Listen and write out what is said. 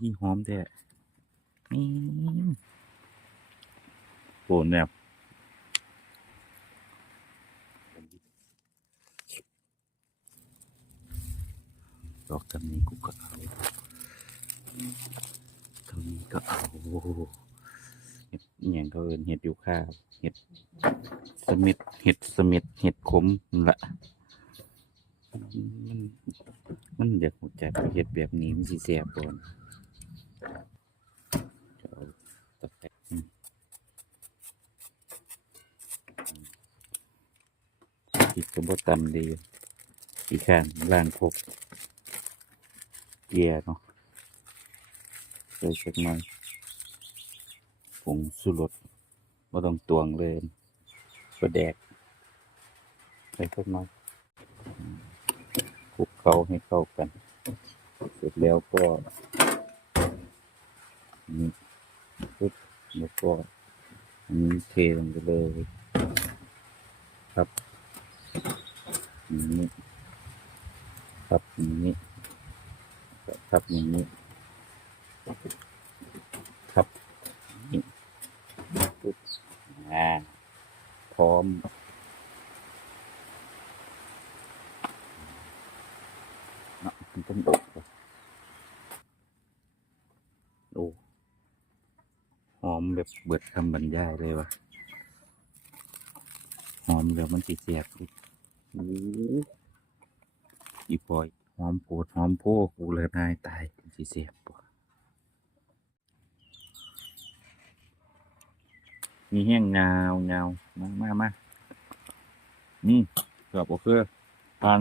ที่หอมแท้นี่โปนแบบดอกกันนี้กูก็เอาตรงนี้ก็เอาเห็ดอหย่างก็เอินเห็ดอยู่ข้าวเห็ดสมิดเห็ดสมิดเห็ดขมนั่นละมันมันอยากหัวใจเห็ดแบบนี้มันสิแซ่บก่อนจะเอาตะไคร้อีกกระบอกตำดีอีกข้างล่างพกเกียร์เนาะใส่สักหน่อยผงสุรสไม่ต้องตวงเลยกระแดกใส่สักหน่อยคลุกเคล้าให้เข้ากันเสร็จแล้วก็นี่ปุ๊บแล้วก็อันนี้เทลงไปเลยครับอย่างนี้ครับอย่างนี้ครับอย่างนี้ครับนี่ปุ๊บพร้อมเนาะมันต้องอบโอ้หอมแบบเบิดคำบรรยายเลยวะหอมแล้วมันสิแซ่บอีกโอ้อีปอยหอมโปดหอมโพกูเลยนายตายมันสิแซ่บบ่มีแห้งเงามานี่เกือบโอเคผ่าน